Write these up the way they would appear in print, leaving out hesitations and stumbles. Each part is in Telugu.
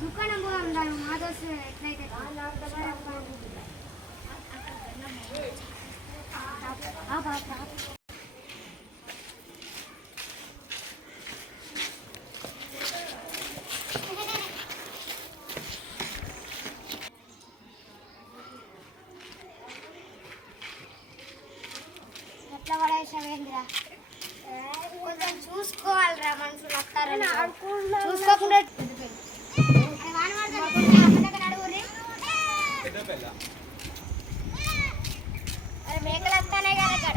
దుకాణం పోదాం దాని మాదోస్ ఎట్లయితే ఎట్లా పడేసావేందిరా కొంచెం చూసుకోవాలిరా మనుషులు వస్తారని చూసుకోకుండా మేకలు వస్తానే కదా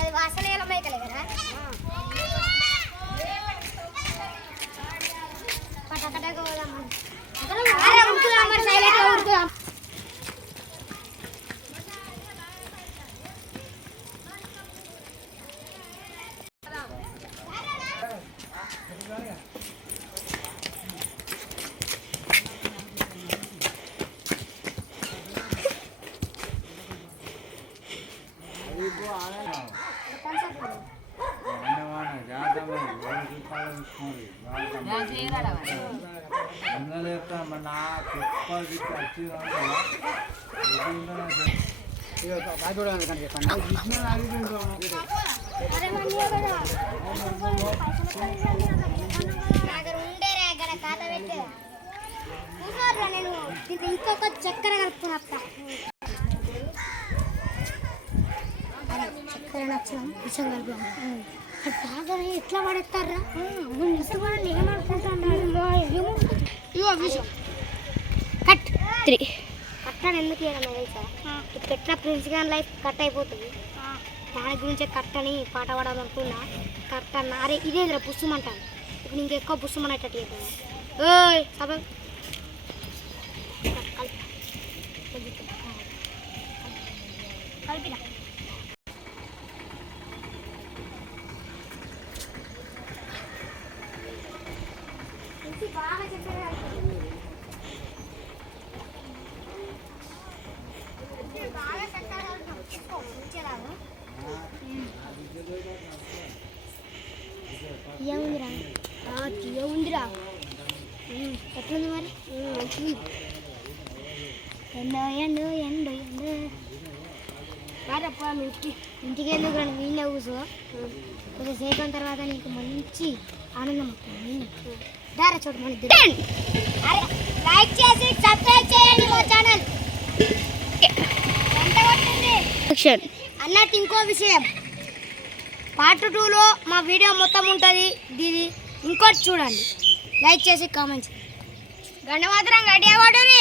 అది వాసన ఎలా మేకలే కదా పటకటగా పోదాం ఇంకొక చక్కెర కలుపుకున్నా చక్కెర నచ్చడం విషయం కలుపుకున్నాం బాగా ఎట్లా పడేస్తారా ఇష్టపడండి ఏమనుకుంటున్నాడు ఇవో విషయం కట్ 3 కట్టని ఎందుకు ఇవ్వడం తెలుసా ఇప్పుడు ఎట్లా ప్రిన్స్ గారి లైఫ్ కట్ అయిపోతుంది దాని గురించే కట్టని పాట పాడాలనుకున్నా కట్ట అన్న అరే ఇదేదిరా పుష్యమంటాను ఇప్పుడు ఇంకెక్కువ పుష్యమనేటట్టు చెప్పాను ఓయ్ సభ కలిపినా బాగా చెప్పారు బాగా కట్టారు ఏముందిరా ఏముందిరా ఎట్లుంది మరి మంచిది ఎండో ఎండు ఎండు ఎండు రారప్ప మీ ఇంటికి ఎందుకు రండి వీళ్ళే కూర్చో కొంచెం సేపు అయిన తర్వాత నీకు మంచి ఆనందం వస్తుంది దారా చూడు మన లైక్ చేసి సబ్స్క్రైబ్ చేయండి మా ఛానల్ అన్నట్టు ఇంకో విషయం పార్ట్ 2లో మా వీడియో మొత్తం ఉంటుంది దీది ఇంకోటి చూడండి లైక్ చేసి కామెంట్స్ గంట మాత్రం గట్టిగా కొట్టుర్రి